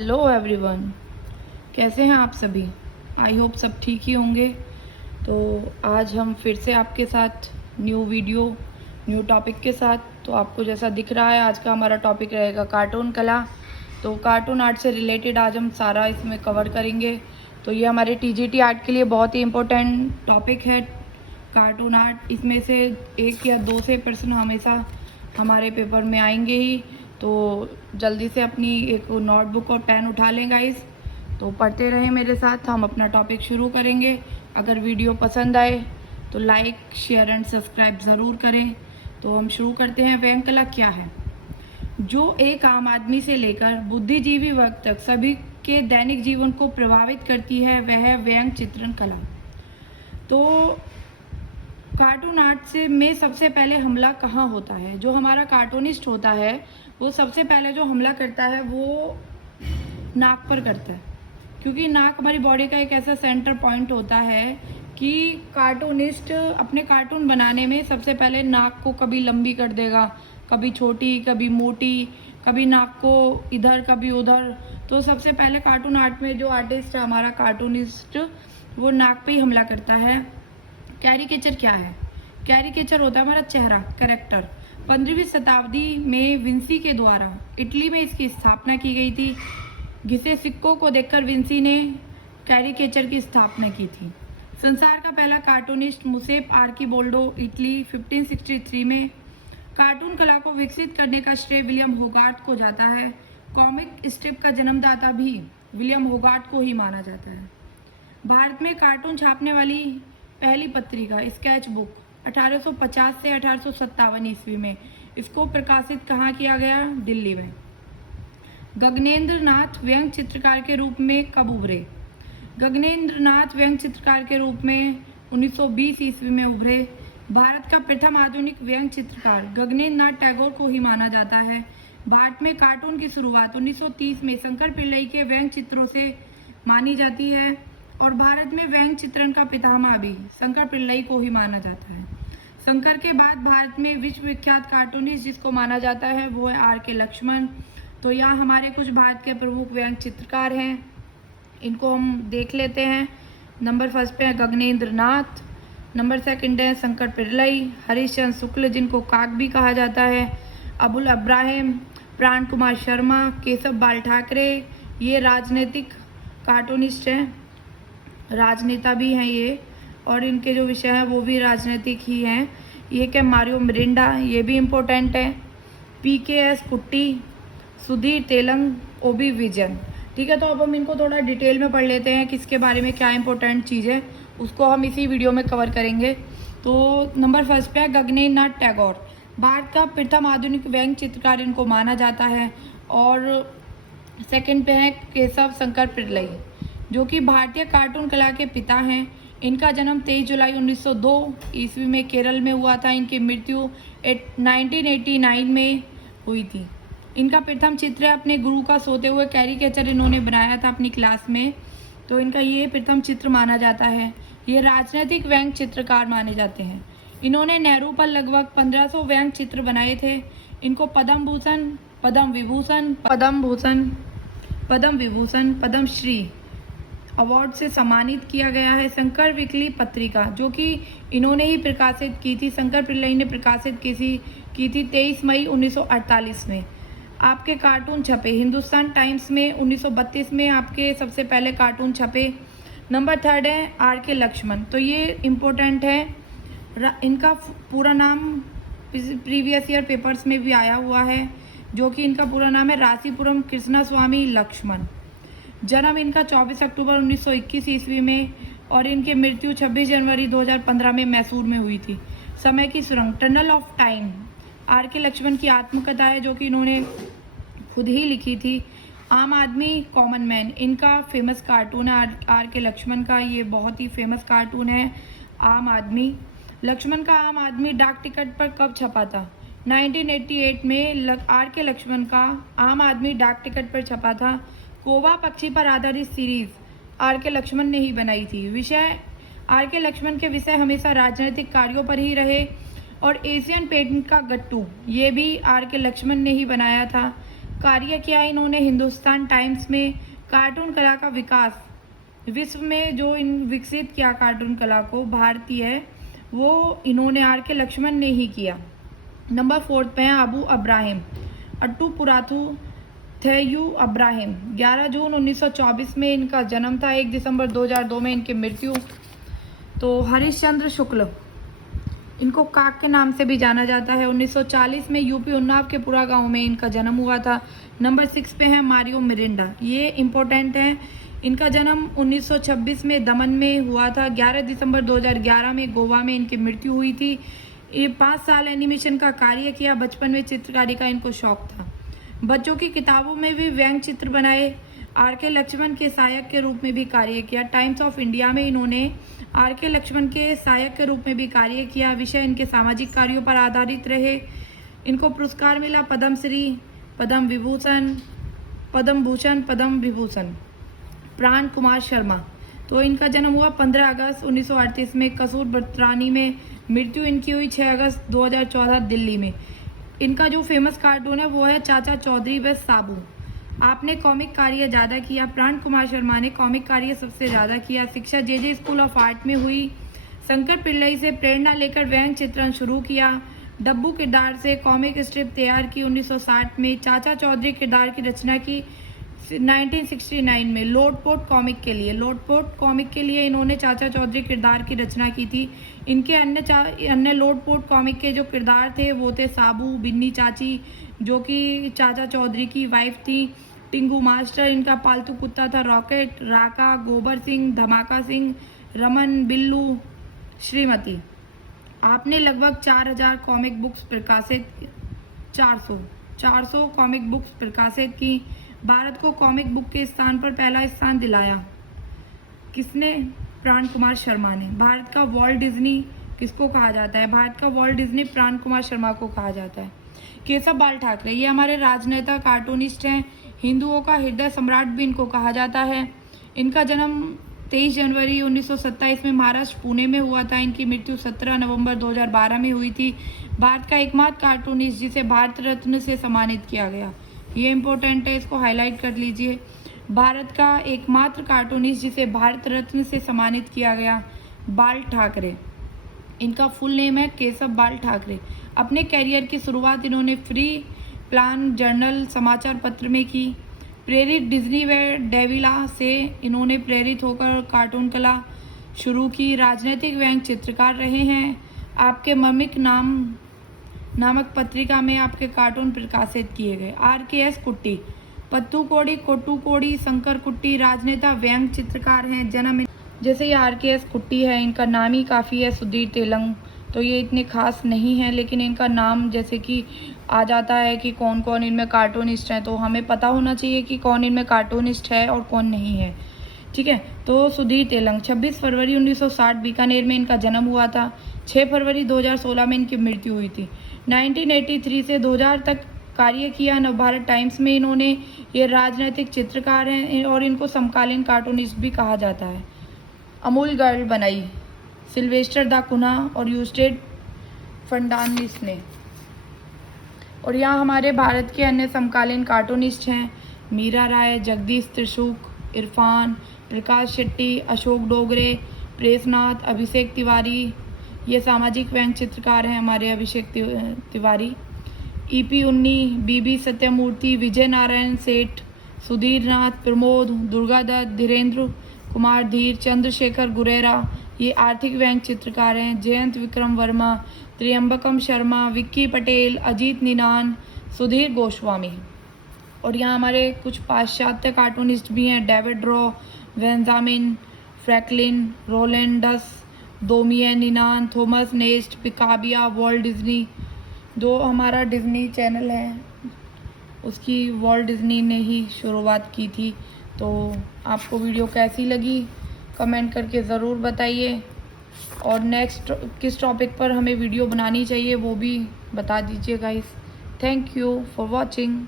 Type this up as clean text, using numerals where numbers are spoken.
Hello everyone, कैसे हैं आप सभी। आई होप सब ठीक ही होंगे। तो आज हम फिर से आपके साथ न्यू वीडियो न्यू टॉपिक के साथ। तो आपको जैसा दिख रहा है आज का हमारा टॉपिक रहेगा कार्टून कला। तो कार्टून आर्ट से रिलेटेड आज हम सारा इसमें कवर करेंगे। तो ये हमारे टीजीटी आर्ट के लिए बहुत ही इम्पोर्टेंट टॉपिक है कार्टून आर्ट। इसमें से 1 या 2 से प्रश्न हमेशा हमारे पेपर में आएंगे ही। तो जल्दी से अपनी एक नोटबुक और पेन उठा लें गाइस। तो पढ़ते रहें मेरे साथ, हम अपना टॉपिक शुरू करेंगे। अगर वीडियो पसंद आए तो लाइक शेयर एंड सब्सक्राइब ज़रूर करें। तो हम शुरू करते हैं। व्यंग कला क्या है? जो एक आम आदमी से लेकर बुद्धिजीवी वर्ग तक सभी के दैनिक जीवन को प्रभावित करती है, वह है व्यंग चित्रण कला। तो कार्टून आर्ट से में सबसे पहले हमला कहाँ होता है? जो हमारा कार्टूनिस्ट होता है वो सबसे पहले जो हमला करता है वो नाक पर करता है, क्योंकि नाक हमारी बॉडी का एक ऐसा सेंटर पॉइंट होता है कि कार्टूनिस्ट अपने कार्टून बनाने में सबसे पहले नाक को कभी लंबी कर देगा, कभी छोटी, कभी मोटी, कभी नाक को इधर कभी उधर। तो सबसे पहले कार्टून आर्ट में जो आर्टिस्ट है हमारा कार्टूनिस्ट, वो नाक पे ही हमला करता है। कैरिकेचर क्या है? कैरिकेचर होता है हमारा चेहरा, कैरेक्टर। 15वीं शताब्दी में विंसी के द्वारा इटली में इसकी स्थापना की गई थी। घिसे सिक्कों को देखकर विंसी ने कैरिकेचर की स्थापना की थी। संसार का पहला कार्टूनिस्ट मुसेप आर्किबोल्डो, इटली 1563 में। कार्टून कला को विकसित करने का श्रेय विलियम होगार्थ को जाता है। कॉमिक स्ट्रिप का जन्मदाता भी विलियम होगार्थ को ही माना जाता है। भारत में कार्टून छापने वाली पहली पत्रिका स्केच बुक 1850 से 1857 ईस्वी में। इसको प्रकाशित कहाँ किया गया? दिल्ली में। गगनेंद्र नाथ व्यंग चित्रकार के रूप में कब उभरे? गगनेंद्र नाथ व्यंग चित्रकार के रूप में 1920 ईस्वी में उभरे। भारत का प्रथम आधुनिक व्यंग चित्रकार गगनेंद्र नाथ टैगोर को ही माना जाता है। भारत में कार्टून की शुरुआत 1930 में शंकर पिल्लई के व्यंग चित्रों से मानी जाती है, और भारत में व्यंग चित्रण का पितामह भी शंकर पिल्लई को ही माना जाता है। शंकर के बाद भारत में विश्व विख्यात कार्टूनिस्ट जिसको माना जाता है वो है R.K. लक्ष्मण। तो यहाँ हमारे कुछ भारत के प्रमुख व्यंग चित्रकार हैं, इनको हम देख लेते हैं। नंबर फर्स्ट पे है गगनेंद्र नाथ, नंबर सेकंड है शंकर पिल्लई, हरिश्चंद्र शुक्ल जिनको काक भी कहा जाता है, अबुल अब्राहिम, प्राण कुमार शर्मा, केशव बाल ठाकरे। ये राजनीतिक कार्टूनिस्ट हैं, राजनेता भी हैं ये, और इनके जो विषय हैं वो भी राजनीतिक ही हैं। ये क्या मारियो मिरिंडा, ये भी इम्पोर्टेंट है। PKS कुट्टी, सुधीर तेलंग, OB विजन। ठीक है, तो अब हम इनको थोड़ा डिटेल में पढ़ लेते हैं, किसके बारे में क्या इंपॉर्टेंट चीज़ है उसको हम इसी वीडियो में कवर करेंगे। तो नंबर फर्स्ट पे है गगनेंद्र नाथ टैगोर। भारत का प्रथम आधुनिक व्यंग चित्रकार इनको माना जाता है। और सेकंड पे है केशव शंकर पिल्लई, जो कि भारतीय कार्टून कला के पिता हैं। इनका जन्म 23 जुलाई 1902 ईस्वी में केरल में हुआ था। इनकी मृत्यु 1989 में हुई थी। इनका प्रथम चित्र है अपने गुरु का सोते हुए कैरिकेचर इन्होंने बनाया था अपनी क्लास में। तो इनका ये प्रथम चित्र माना जाता है। ये राजनीतिक व्यंग चित्रकार माने जाते हैं। इन्होंने नेहरू पर लगभग 1500 व्यंग चित्र बनाए थे। इनको पद्म भूषण, पद्म विभूषण, पद्मश्री अवार्ड से सम्मानित किया गया है। शंकर वीकली पत्रिका, जो कि इन्होंने ही प्रकाशित की थी, शंकर पिल्लई ने प्रकाशित की थी 23 मई 1948 में। आपके कार्टून छपे हिंदुस्तान टाइम्स में 1932 में आपके सबसे पहले कार्टून छपे। नंबर थर्ड है R.K. लक्ष्मण। तो ये इम्पोर्टेंट है, इनका पूरा नाम प्रीवियस ईयर पेपर्स में भी आया हुआ है, जो कि इनका पूरा नाम है रासीपुरम कृष्णस्वामी लक्ष्मण। जन्म इनका 24 अक्टूबर 1921 ईस्वी में, और इनकी मृत्यु 26 जनवरी 2015 में मैसूर में हुई थी। समय की सुरंग, tunnel of time, R.K. Lakshman की आत्मकथा है जो कि इन्होंने खुद ही लिखी थी। आम आदमी, कॉमन मैन, इनका फेमस कार्टून है R.K. लक्ष्मण का। ये बहुत ही फेमस कार्टून है आम आदमी। लक्ष्मण का आम आदमी डाक टिकट पर कब छपा था? 1988 में R.K. लक्ष्मण का आम आदमी डाक टिकट पर छपा था। कोवा पक्षी पर आधारित सीरीज R.K. लक्ष्मण ने ही बनाई थी। विषय R.K. लक्ष्मण के विषय हमेशा राजनीतिक कार्यों पर ही रहे। और एशियन पेंट का गट्टू, ये भी R.K. लक्ष्मण ने ही बनाया था। कार्य किया इन्होंने हिंदुस्तान टाइम्स में। कार्टून कला का विकास, विश्व में जो इन विकसित किया कार्टून कला को भारतीय है वो इन्होंने आर के लक्ष्मण ने ही किया। नंबर 4 पे हैं अबू अब्राहिम अट्टू पुराथू थेयू अब्राहिम। 11 जून 1924 में इनका जन्म था। 1 दिसंबर 2002 में इनकी मृत्यु। तो हरिश्चंद्र शुक्ल, इनको काक के नाम से भी जाना जाता है। 1940 में यूपी उन्नाव के पुरा गांव में इनका जन्म हुआ था। नंबर 6 पे है मारियो मिरिंडा, ये इम्पोर्टेंट है। इनका जन्म 1926 में दमन में हुआ था। 11 दिसंबर 2011 में गोवा में इनकी मृत्यु हुई थी। ये 5 साल एनिमेशन का कार्य किया। बचपन में चित्रकारी का इनको शौक था। बच्चों की किताबों में भी व्यंग चित्र बनाए। आर के लक्ष्मण के सहायक के रूप में भी कार्य किया। टाइम्स ऑफ इंडिया में इन्होंने आर के लक्ष्मण के सहायक के रूप में भी कार्य किया। विषय इनके सामाजिक कार्यों पर आधारित रहे। इनको पुरस्कार मिला पद्मश्री, पद्म विभूषण, पद्म भूषण, पद्म विभूषण। प्राण कुमार शर्मा, तो इनका जन्म हुआ 15 अगस्त 1938 में कसूर बत्रानी में। मृत्यु इनकी हुई 6 अगस्त 2014 दिल्ली में। इनका जो फेमस कार्टून है वो है चाचा चौधरी व साबू। आपने कॉमिक कार्य ज़्यादा किया। प्राण कुमार शर्मा ने कॉमिक कार्य सबसे ज़्यादा किया। शिक्षा जे स्कूल ऑफ आर्ट में हुई। शंकर पिल्लई से प्रेरणा लेकर व्यंग चित्रण शुरू किया। डब्बू किरदार से कॉमिक स्ट्रिप तैयार की 1960 में। चाचा चौधरी किरदार की रचना की 1969 में। लोटपोट कॉमिक के लिए इन्होंने चाचा चौधरी किरदार की रचना की थी। इनके अन्य लोटपोट कॉमिक के जो किरदार थे वो थे साबू, बिन्नी चाची जो कि चाचा चौधरी की वाइफ थी, टिंगू मास्टर इनका पालतू कुत्ता था, रॉकेट, राका, गोबर सिंह, धमाका सिंह, रमन, बिल्लू, श्रीमती। आपने लगभग 4000 कॉमिक बुक्स प्रकाशित 400 कॉमिक बुक्स प्रकाशित की। भारत को कॉमिक बुक के स्थान पर पहला स्थान दिलाया। किसने? प्राण कुमार शर्मा ने। भारत का वॉल्ट डिज्नी किसको कहा जाता है? भारत का वॉल्ट डिज्नी प्राण कुमार शर्मा को कहा जाता है। केशव बाल ठाकरे, ये हमारे राजनेता कार्टूनिस्ट हैं। हिंदुओं का हृदय सम्राट भी इनको कहा जाता है। इनका जन्म 23 जनवरी 1927 में महाराष्ट्र पुणे में हुआ था। इनकी मृत्यु 17 नवंबर 2012 में हुई थी। भारत का एकमात्र कार्टूनिस्ट जिसे भारत रत्न से सम्मानित किया गया, ये इम्पोर्टेंट है, इसको हाईलाइट कर लीजिए। भारत का एकमात्र कार्टूनिस्ट जिसे भारत रत्न से सम्मानित किया गया, बाल ठाकरे। इनका फुल नेम है केशव बाल ठाकरे। अपने कैरियर की शुरुआत इन्होंने फ्री प्लान जर्नल समाचार पत्र में की। प्रेरित डिज्नी व डेविला से इन्होंने प्रेरित होकर कार्टून कला शुरू की। राजनीतिक व्यंग चित्रकार रहे हैं। आपके ममिक नामक पत्रिका में आपके कार्टून प्रकाशित किए गए। RKS कुट्टी, पत्तू कोड़ी, कोट्टू कोड़ी, शंकर कुट्टी राजनेता व्यंग चित्रकार हैं। जन्म जैसे ये RKS कुट्टी है, इनका नाम ही काफ़ी है, सुधीर तेलंग, तो ये इतने खास नहीं है, लेकिन इनका नाम जैसे कि आ जाता है कि कौन कौन इनमें कार्टूनिस्ट हैं, तो हमें पता होना चाहिए कि कौन इनमें कार्टूनिस्ट है और कौन नहीं है। ठीक है, तो सुधीर तेलंग 26 फरवरी 1960 बीकानेर में इनका जन्म हुआ था। 6 फरवरी 2016 में इनकी मृत्यु हुई थी। 1983 से 2000 तक कार्य किया। नवभारत टाइम्स में इन्होंने, ये राजनीतिक चित्रकार हैं और इनको समकालीन कार्टूनिस्ट भी कहा जाता है। अमूल गर्ल बनाई सिल्वेस्टर दा कुन्हा और यूस्टेड फर्नांडिस ने। और यहाँ हमारे भारत के अन्य समकालीन कार्टूनिस्ट हैं मीरा राय, जगदीश त्रिशूक, इरफान, प्रकाश शेट्टी, अशोक डोगरे, प्रेसनाथ, अभिषेक तिवारी, ये सामाजिक व्यंग चित्रकार हैं हमारे अभिषेक तिवारी। EP उन्नी, BB सत्यमूर्ति, विजय नारायण सेठ, सुधीर नाथ, प्रमोद, दुर्गा दत्त, धीरेन्द्र कुमार धीर, चंद्रशेखर गुरेरा, ये आर्थिक व्यंग चित्रकार हैं। जयंत विक्रम वर्मा, त्रियंबकम शर्मा, विक्की पटेल, अजीत निनान, सुधीर गोस्वामी। और यहाँ हमारे कुछ पाश्चात्य कार्टूनिस्ट भी हैं, David Rau, Benjamin Franklin, Rowlands, डोमियन Ninan, Thomas Nast, Picabia, Walt Disney. जो हमारा डिज्नी चैनल है उसकी वॉल्ट डिज्नी ने ही शुरुआत की थी। तो आपको वीडियो कैसी लगी कमेंट करके ज़रूर बताइए, और नेक्स्ट किस टॉपिक पर हमें वीडियो बनानी चाहिए वो भी बता दीजिए guys. Thank you for watching.